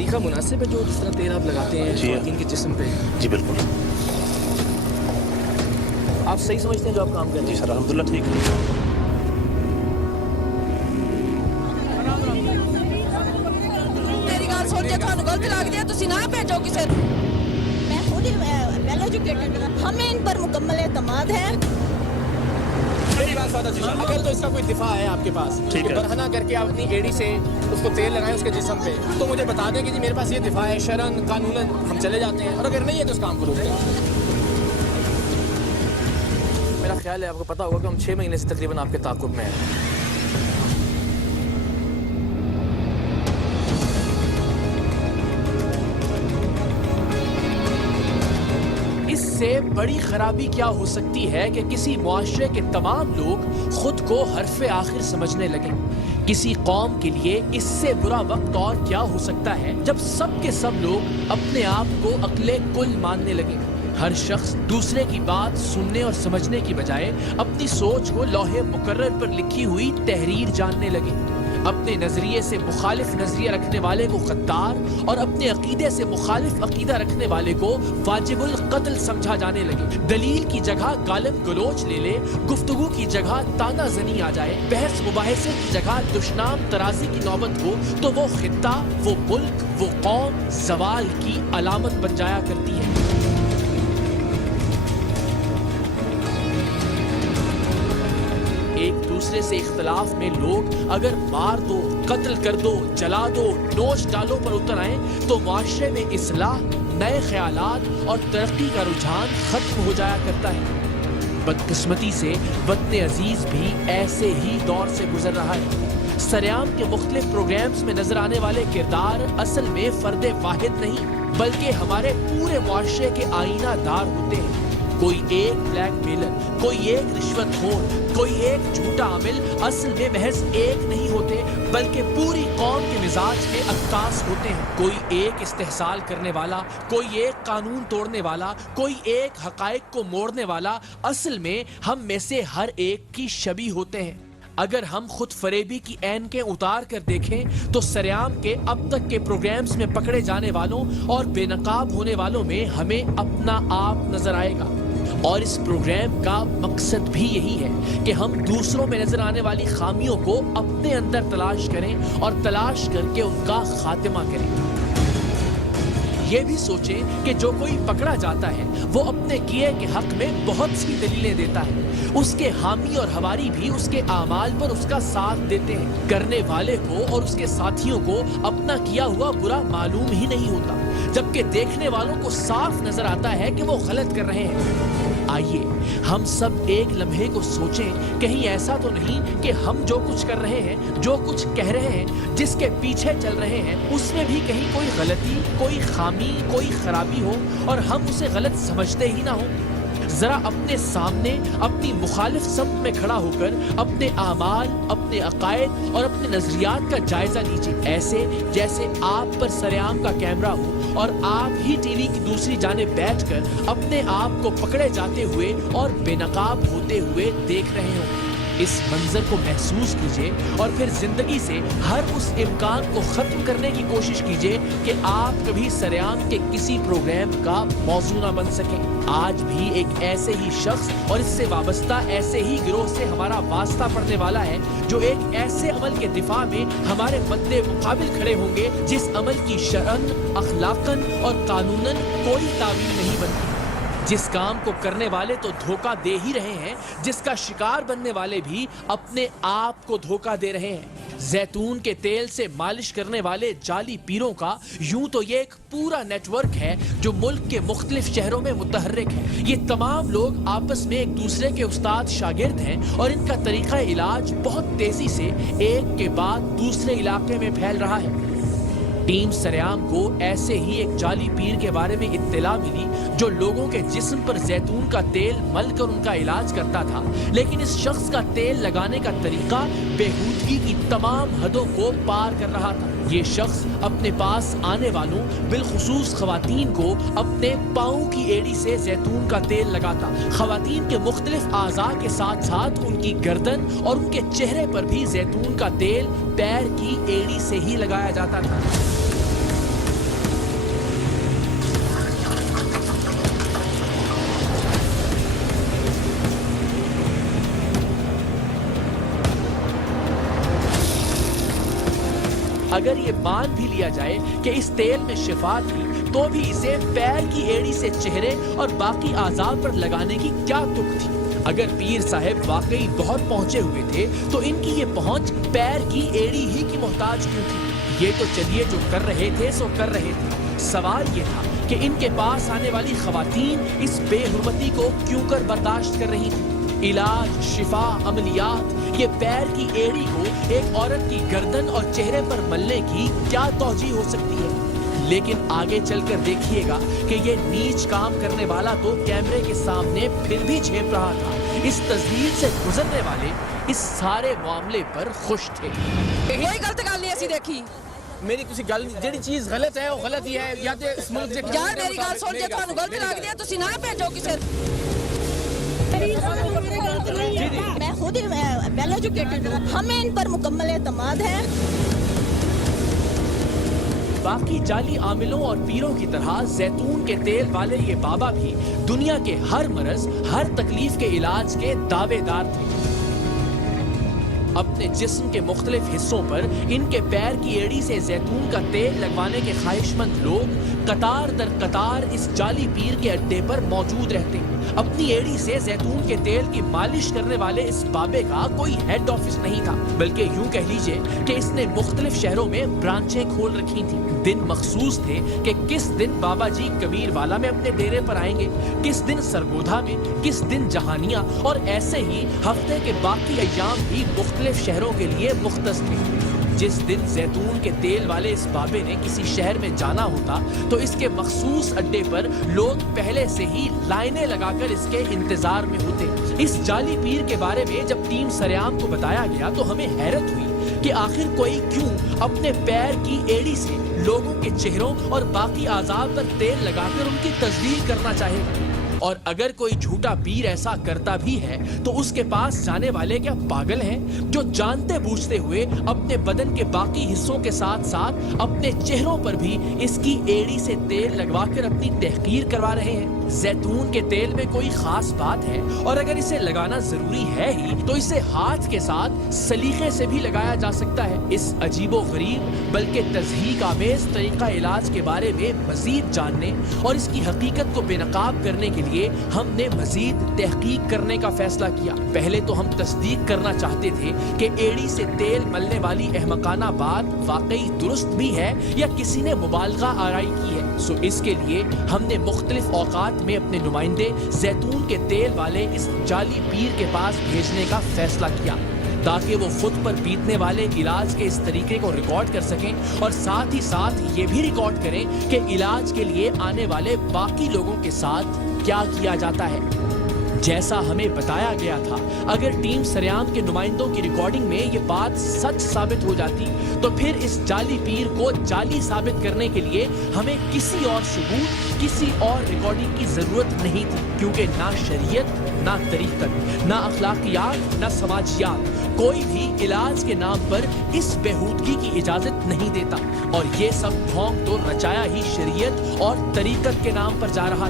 طریقہ مناسب ہے جو جس طرح تیل آپ لگاتے ہیں خواتین کے جسم پہ؟ جی بالکل. آپ صحیح سمجھتے ہیں جو آپ کام کر رہے ہیں؟ جی سر الحمدللہ ٹھیک ہے. میری گل سن کے تھانوں غلط لگ دیا تسی نہ بھیجو کسے. میں خود ویل ایجوکیٹڈ ہوں. ہمیں ان پر مکمل اعتماد ہے. اگر تو اس کا کوئی دفاع ہے آپ کے پاس کہ برہنہ کر کے آپ اپنی ایڑی سے اس کو تیل لگائیں اس کے جسم پہ تو مجھے بتا دیں کہ جی میرے پاس یہ دفاع ہے شرعاً قانوناً ہم چلے جاتے ہیں, اور اگر نہیں ہے تو اس کام کو روکتے ہیں. میرا خیال ہے آپ کو پتا ہوگا کہ ہم 6 مہینے سے تقریباً آپ کے تعاقب میں ہیں. اس سے بڑی خرابی کیا ہو سکتی ہے کہ کسی معاشرے کے تمام لوگ خود کو حرف آخر سمجھنے لگیں. کسی قوم کے لیے اس سے برا وقت اور کیا ہو سکتا ہے جب سب کے سب لوگ اپنے آپ کو عقل کل ماننے لگیں. ہر شخص دوسرے کی بات سننے اور سمجھنے کی بجائے اپنی سوچ کو لوح مقرر پر لکھی ہوئی تحریر جاننے لگے. اپنے نظریے سے مخالف نظریہ رکھنے والے کو غدار اور اپنے عقیدے سے مخالف عقیدہ رکھنے والے کو واجب القتل سمجھا جانے لگے. دلیل کی جگہ گالم گلوچ لے لے, گفتگو کی جگہ تانا زنی آ جائے, بحث مباحثے کی جگہ دشنام ترازی کی نوبت ہو تو وہ خطہ, وہ ملک, وہ قوم زوال کی علامت بن جایا کرتی ہے. ایک دوسرے سے اختلاف میں لوگ اگر مار دو, قتل کر دو, جلا دو, نوچ ڈالوں پر اتر آئیں تو معاشرے میں اصلاح, نئے خیالات اور ترقی کا رجحان ختم ہو جایا کرتا ہے. بدقسمتی سے وطن عزیز بھی ایسے ہی دور سے گزر رہا ہے. سریام کے مختلف پروگرامز میں نظر آنے والے کردار اصل میں فرد واحد نہیں بلکہ ہمارے پورے معاشرے کے آئینہ دار ہوتے ہیں. کوئی ایک بلیک میلر, کوئی ایک رشوت خور, کوئی ایک جھوٹا عامل اصل میں محض ایک نہیں ہوتے بلکہ پوری قوم کے مزاج کے عکاس ہوتے ہیں. کوئی ایک استحصال کرنے والا, کوئی ایک قانون توڑنے والا, کوئی ایک حقائق کو موڑنے والا اصل میں ہم میں سے ہر ایک کی شبیہ ہوتے ہیں. اگر ہم خود فریبی کی اینکیں اتار کر دیکھیں تو سریام کے اب تک کے پروگرامز میں پکڑے جانے والوں اور بے نقاب ہونے والوں میں ہمیں اپنا آپ نظر آئے گا. اور اس پروگرام کا مقصد بھی یہی ہے کہ ہم دوسروں میں نظر آنے والی خامیوں کو اپنے اندر تلاش کریں اور تلاش کر کے ان کا خاتمہ کریں. یہ بھی سوچیں کہ جو کوئی پکڑا جاتا ہے وہ اپنے کیے کے حق میں بہت سی دلیلیں دیتا ہے. اس کے حامی اور ہواری بھی اس کے اعمال پر اس کا ساتھ دیتے ہیں. کرنے والے کو اور اس کے ساتھیوں کو اپنا کیا ہوا برا معلوم ہی نہیں ہوتا جبکہ دیکھنے والوں کو صاف نظر آتا ہے کہ وہ غلط کر رہے ہیں. آئیے ہم سب ایک لمحے کو سوچیں, کہیں ایسا تو نہیں کہ ہم جو کچھ کر رہے ہیں, جو کچھ کہہ رہے ہیں, جس کے پیچھے چل رہے ہیں اس میں بھی کہیں کوئی غلطی, کوئی خامی, کوئی خرابی ہو اور ہم اسے غلط سمجھتے ہی نہ ہوں. ذرا اپنے سامنے اپنی مخالف سمت میں کھڑا ہو کر اپنے اعمال, اپنے عقائد اور اپنے نظریات کا جائزہ لیجیے. ایسے جیسے آپ پر سریام کا کیمرہ ہو اور آپ ہی ٹی وی کی دوسری جانب بیٹھ کر اپنے آپ کو پکڑے جاتے ہوئے اور بے نقاب ہوتے ہوئے دیکھ رہے ہوں. اس منظر کو محسوس کیجئے اور پھر زندگی سے ہر اس امکان کو ختم کرنے کی کوشش کیجئے کہ آپ کبھی سریام کے کسی پروگرام کا موضوع نہ بن سکیں. آج بھی ایک ایسے ہی شخص اور اس سے وابستہ ایسے ہی گروہ سے ہمارا واسطہ پڑنے والا ہے جو ایک ایسے عمل کے دفاع میں ہمارے مد مقابل کھڑے ہوں گے جس عمل کی شرعاً, اخلاقاً اور قانوناً کوئی تعویل نہیں بنتی. جس کام کو کرنے والے تو دھوکہ دے ہی رہے ہیں, جس کا شکار بننے والے بھی اپنے آپ کو دھوکہ دے رہے ہیں. زیتون کے تیل سے مالش کرنے والے جعلی پیروں کا یوں تو یہ ایک پورا نیٹ ورک ہے جو ملک کے مختلف شہروں میں متحرک ہے. یہ تمام لوگ آپس میں ایک دوسرے کے استاد شاگرد ہیں اور ان کا طریقہ علاج بہت تیزی سے ایک کے بعد دوسرے علاقے میں پھیل رہا ہے. ٹیم سریام کو ایسے ہی ایک جعلی پیر کے بارے میں اطلاع ملی جو لوگوں کے جسم پر زیتون کا تیل مل کر ان کا علاج کرتا تھا, لیکن اس شخص کا تیل لگانے کا طریقہ بےہودگی کی تمام حدوں کو پار کر رہا تھا. یہ شخص اپنے پاس آنے والوں بالخصوص خواتین کو اپنے پاؤں کی ایڑی سے زیتون کا تیل لگاتا. خواتین کے مختلف اعضاء کے ساتھ ساتھ ان کی گردن اور ان کے چہرے پر بھی زیتون کا تیل پیر کی ایڑی سے ہی لگایا جاتا تھا. اگر یہ مان بھی لیا جائے کہ اس تیل میں شفا تھی تو بھی اسے پیر کی ایڑی سے چہرے اور باقی اعضاء پر لگانے کی کیا تک تھی؟ اگر پیر صاحب واقعی بہت پہنچے ہوئے تھے تو ان کی یہ پہنچ پیر کی ایڑی ہی کی محتاج کیوں تھی؟ یہ تو چلیے جو کر رہے تھے سو کر رہے تھے، سوال یہ تھا کہ ان کے پاس آنے والی خواتین اس بے حرمتی کو کیوں کر برداشت کر رہی تھی؟ علاج، شفا، عملیات، یہ پیر کی ایڑی کو ایک عورت کی گردن اور چہرے پر ملنے کی کیا توجہ ہو سکتی ہے؟ لیکن آگے چل کر دیکھیے گا کہ یہ نیچ کام کرنے والا تو کیمرے کے سامنے پھر بھی جھیپ رہا تھا، اس تزویر سے گزرنے والے اس سارے معاملے پر خوش تھے۔ کوئی غلط گل نہیں ایسی دیکھی میری کسی گل جیڑی چیز غلط ہے وہ غلط ہی ہے، یا تے اس ملک دے یار میری گل سن جے تانوں غلط لگ دیا تسی نہ بھیجو کسے میں خود ویل ایجوکیٹڈ ہوں، ہمیں ان پر مکمل اعتماد ہے۔ باقی جعلی عاملوں اور پیروں کی طرح زیتون کے تیل والے یہ بابا بھی دنیا کے ہر مرض، ہر تکلیف کے علاج کے دعوے دار تھے۔ اپنے جسم کے مختلف حصوں پر ان کے پیر کی ایڑی سے زیتون کا تیل لگوانے کے خواہش مند لوگ قطار در قطار اس جعلی پیر کے اڈے پر موجود رہتے ہیں۔ اپنی ایڑی سے زیتون کے تیل کی مالش کرنے والے اس بابے کا کوئی ہیڈ آفس نہیں تھا، بلکہ یوں کہہ لیجئے کہ اس نے مختلف شہروں میں برانچیں کھول رکھی تھیں۔ دن مخصوص تھے کہ کس دن بابا جی کبیر والا میں اپنے ڈیرے پر آئیں گے، کس دن سرگودھا میں، کس دن جہانیاں، اور ایسے ہی ہفتے کے باقی ایام بھی مختلف شہروں کے لیے مختص تھے۔ جس دن زیتون کے تیل والے اس بابے نے کسی شہر میں جانا ہوتا تو اس کے مخصوص اڈے پر لوگ پہلے سے ہی لائنیں لگا کر اس کے انتظار میں ہوتے۔ اس جعلی پیر کے بارے میں جب ٹیم سریام کو بتایا گیا تو ہمیں حیرت ہوئی کہ آخر کوئی کیوں اپنے پیر کی ایڑی سے لوگوں کے چہروں اور باقی اعضاء پر تیل لگا کر ان کی تصویر کرنا چاہے، اور اگر کوئی جھوٹا پیر ایسا کرتا بھی ہے تو اس کے پاس جانے والے کیا پاگل ہیں جو جانتے بوجھتے ہوئے اپنے بدن کے باقی حصوں کے ساتھ ساتھ اپنے چہروں پر بھی اس کی ایڑی سے تیل لگوا کر اپنی تحقیر کروا رہے ہیں؟ زیتون کے تیل میں کوئی خاص بات ہے، اور اگر اسے لگانا ضروری ہے ہی تو اسے ہاتھ کے ساتھ سلیقے سے بھی لگایا جا سکتا ہے۔ اس عجیب و غریب بلکہ تضحیک آمیز طریقہ علاج کے بارے میں مزید جاننے اور اس کی حقیقت کو بے نقاب کرنے کے لیے ہم نے مزید تحقیق کرنے کا فیصلہ کیا۔ پہلے تو ہم تصدیق کرنا چاہتے تھے کہ ایڑی سے تیل ملنے والی احمقانہ بات واقعی درست بھی ہے یا کسی نے مبالغہ آرائی کی ہے، سو اس کے لیے ہم نے مختلف اوقات میں اپنے نمائندے زیتون کے تیل والے اس جعلی پیر کے پاس بھیجنے کا فیصلہ کیا تاکہ وہ خود پر بیتنے والے علاج کے اس طریقے کو ریکارڈ کر سکیں اور ساتھ ہی ساتھ یہ بھی ریکارڈ کریں کہ علاج کے لیے آنے والے باقی لوگوں کے ساتھ کیا کیا جاتا ہے۔ جیسا ہمیں بتایا گیا تھا، اگر ٹیم سریام کے نمائندوں کی ریکارڈنگ میں یہ بات سچ ثابت ہو جاتی تو پھر اس جعلی پیر کو جعلی ثابت کرنے کے لیے ہمیں کسی اور ثبوت، کسی اور ریکارڈنگ کی ضرورت نہیں تھی، کیونکہ نہ شریعت، نہ طریقت، نہ اخلاقیات، نہ سماجیات، کوئی بھی علاج کے نام پر اس بےہودگی کی اجازت نہیں دیتا، اور یہ سب ڈھونگ تو رچایا ہی شریعت اور طریقت کے نام پر جا رہا